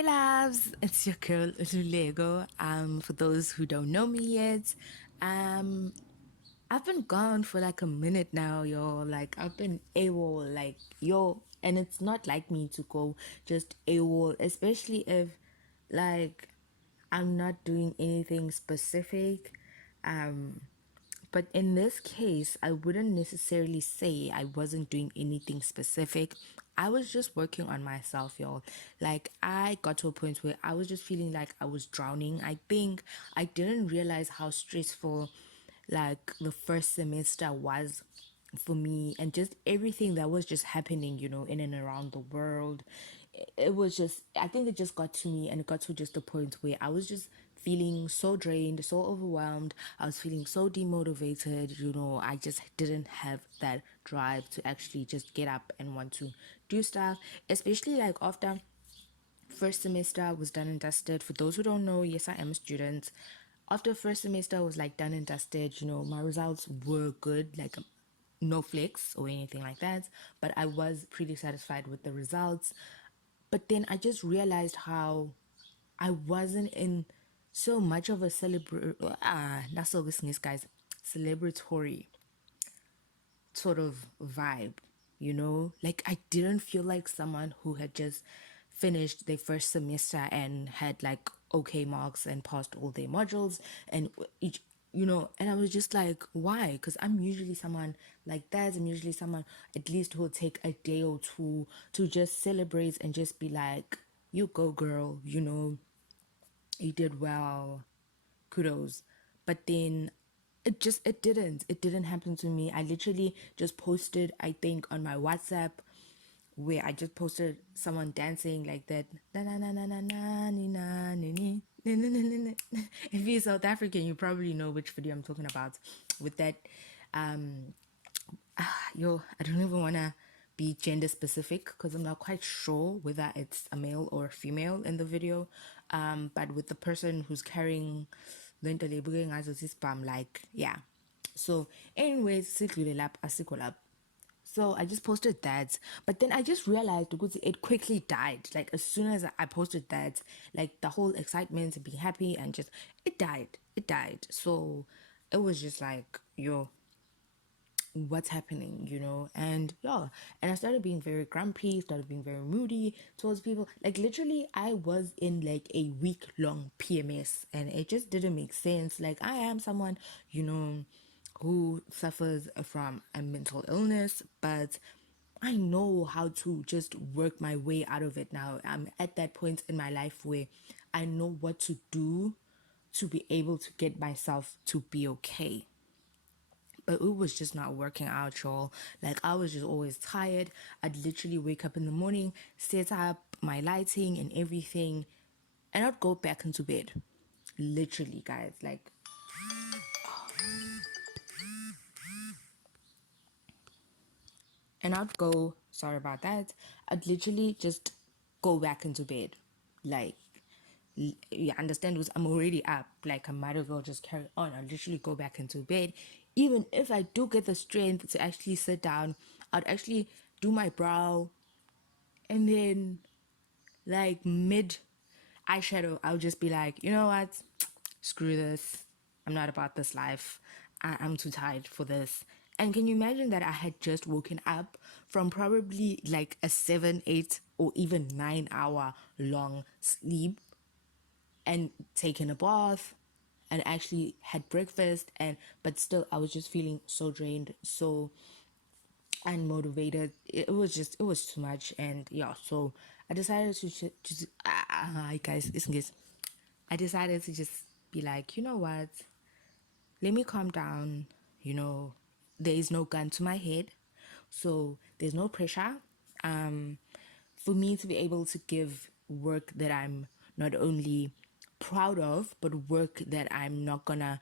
Hi loves, it's your girl Lulego. For those who don't know me yet, um, I've been gone for like a minute now, yo. Like I've been AWOL, like yo, and it's not like me to go just AWOL, especially if like I'm not doing anything specific. Um, but in this case, I wouldn't necessarily say I wasn't doing anything specific. I was just working on myself, y'all. Like, I got to a point where I was just feeling like I was drowning. I think I didn't realize how stressful, like, the first semester was for me, and just everything that was just happening, in and around the world. It was just, I think it just got to me, and it got to just a point where I was just feeling so drained, so overwhelmed. I was feeling so demotivated. I just didn't have that drive to actually just get up and want to do stuff, especially like after first semester was done and dusted. For those who don't know, yes, I am a student. After first semester was like done and dusted, my results were good, like no flex or anything like that, but I was pretty satisfied with the results. But then I just realized how I wasn't in so much of a not so listening, guys, celebratory sort of vibe, like I didn't feel like someone who had just finished their first semester and had like okay marks and passed all their modules and each, and I was just like, why? Because I'm usually someone like that. I'm usually someone at least who will take a day or two to just celebrate and just be like, you go girl, you did well, kudos. But then it didn't happen to me. I literally just posted, I think, on my WhatsApp, where I just posted someone dancing like that, na na na na na na ni na ni ni ni ni ni ni. If you're South African, you probably know which video I'm talking about, with that um yo, I don't even want to be gender specific because I'm not quite sure whether it's a male or a female in the video. But with the person who's carrying the interlabering as a spam, like, yeah. So, anyways, sikule lap, asikho lap. So I just posted that, but then I just realized because it quickly died. Like as soon as I posted that, like the whole excitement and being happy and just it died. It died. So it was just like, yo, what's happening, and yeah, and I started being very grumpy, started being very moody towards people. Like literally I was in like a week-long PMS, and it just didn't make sense. Like I am someone, who suffers from a mental illness, but I know how to just work my way out of it now. I'm at that point in my life where I know what to do to be able to get myself to be okay, but it was just not working out, y'all. Like I was just always tired. I'd literally wake up in the morning, set up my lighting and everything, and I'd go back into bed. Literally, guys, like, and I'd go, sorry about that, I'd literally just go back into bed. Like, you understand, was I'm already up, like I might as well just carry on. I'll literally go back into bed. Even if I do get the strength to actually sit down, I'd actually do my brow, and then like mid eyeshadow, I'll just be like, you know what, screw this, I'm not about this life. I'm too tired for this. And can you imagine that I had just woken up from probably like a 7, 8, or even 9 hour long sleep, and taken a bath and actually had breakfast, and but still I was just feeling so drained, so unmotivated. It was too much. And yeah, so I decided to just guys, listen guys, I decided to just be like, you know what, let me calm down. There is no gun to my head, so there's no pressure for me to be able to give work that I'm not only proud of, but work that I'm not gonna,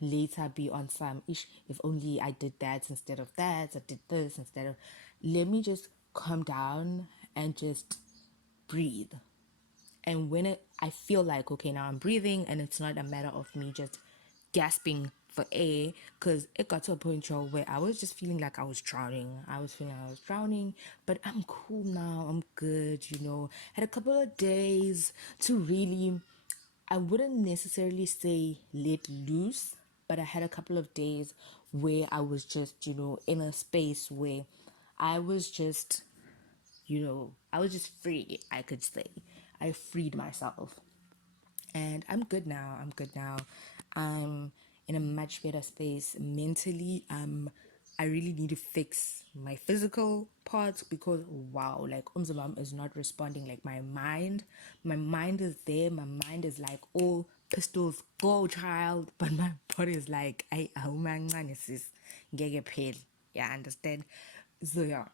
later be on some ish. If only I did that instead of that, I did this instead of. Let me just calm down and just breathe. And when I feel like, okay, now I'm breathing, and it's not a matter of me just gasping for air because it got to a point, y'all, where I was just feeling like I was drowning. I was feeling I was drowning, but I'm cool now. I'm good. Had a couple of days to really, I wouldn't necessarily say let loose, but I had a couple of days where I was just, in a space where I was just, I was just free, I could say. I freed myself. And I'm good now. I'm good now. I'm in a much better space mentally. I really need to fix my physical parts because wow, like umzimam is not responding. Like my mind is there. My mind is like, oh, pistols, go, child. But my body is like, I sis, get paid. Yeah, understand. So yeah,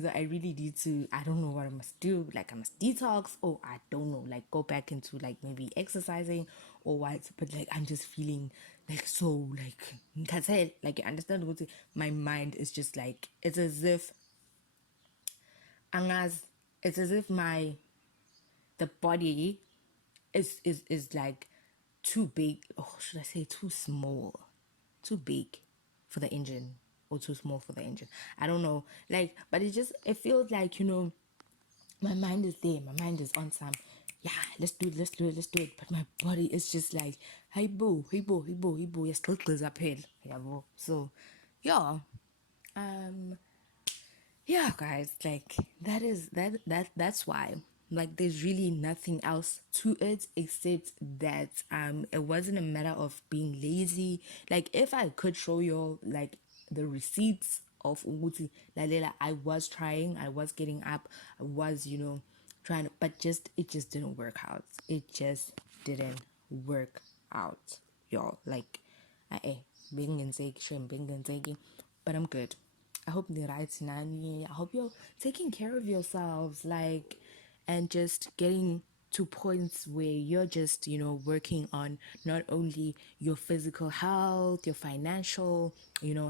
so I really need to. I don't know what I must do. Like I must detox, or I don't know. Like go back into like maybe exercising or what. But like I'm just feeling like so like like you understand what my mind is just like it's as if angas it's as if my the body is like too big, or should I say too small, too big for the engine, or too small for the engine. I don't know, like, but it feels like my mind is there, my mind is on some, yeah, let's do it, let's do it, let's do it, but my body is just like, hey boo, hey boo, hey boo, hey boo, you're still close up here, yeah boo. So yeah, um yeah, guys, like that's why, like, there's really nothing else to it except that it wasn't a matter of being lazy. Like if I could show you like the receipts of Uguti Lalela, I was trying, I was getting up, I was trying to, but just it just didn't work out. It just didn't work out, y'all. Like eh, being in being in, but I'm good. I hope you're right, Nani. I hope you're taking care of yourselves, like, and just getting to points where you're just, working on not only your physical health, your financial,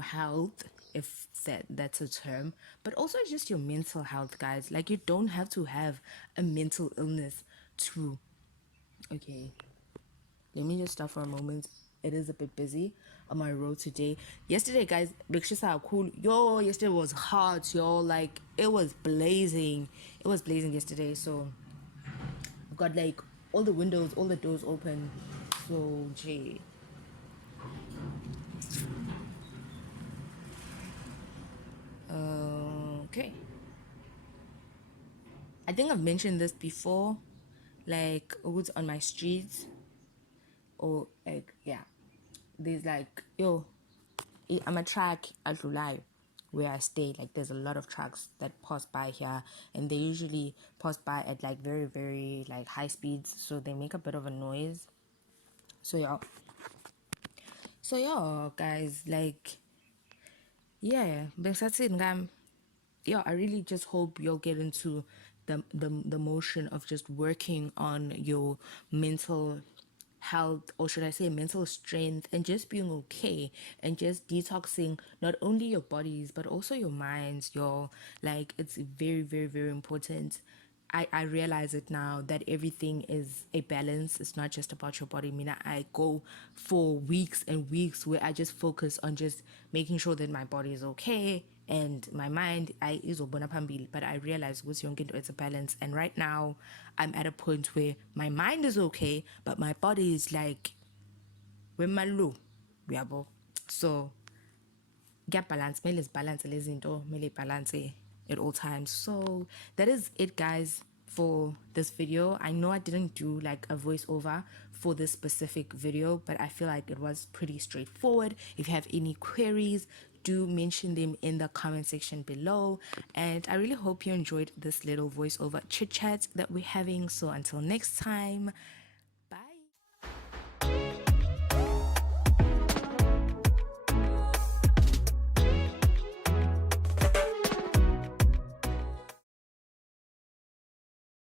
health, if that's a term, but also just your mental health, guys. Like, you don't have to have a mental illness to, okay, let me just stop for a moment. It is a bit busy on my road today. Yesterday, guys, because how cool. Yo, yesterday was hot, yo. Like, it was blazing. It was blazing yesterday. So, I've got like all the windows, all the doors open. So, gee. Okay. I think I've mentioned this before. Like, what's on my streets, or like, yeah, there's like, yo, I'm a track at Lulai where I stay. Like there's a lot of trucks that pass by here, and they usually pass by at like very, very like high speeds, so they make a bit of a noise. So yeah, guys, like, yeah, but that's it, yeah, I really just hope you'll get into the motion of just working on your mental health, or should I say mental strength, and just being okay, and just detoxing not only your bodies but also your minds, your, like, it's very, very, very important. I realize it now that everything is a balance. It's not just about your body. I mean, I go for weeks and weeks where I just focus on just making sure that my body is okay and my mind I is pambil. But I realize with young it's a balance. And right now I'm at a point where my mind is okay, but my body is like we're malu. So get balance, mele balance lezinto, mele balance at all times. So that is it, guys, for this video. I know I didn't do like a voiceover for this specific video, but I feel like it was pretty straightforward. If you have any queries, do mention them in the comment section below. And I really hope you enjoyed this little voiceover chit chat that we're having. So until next time,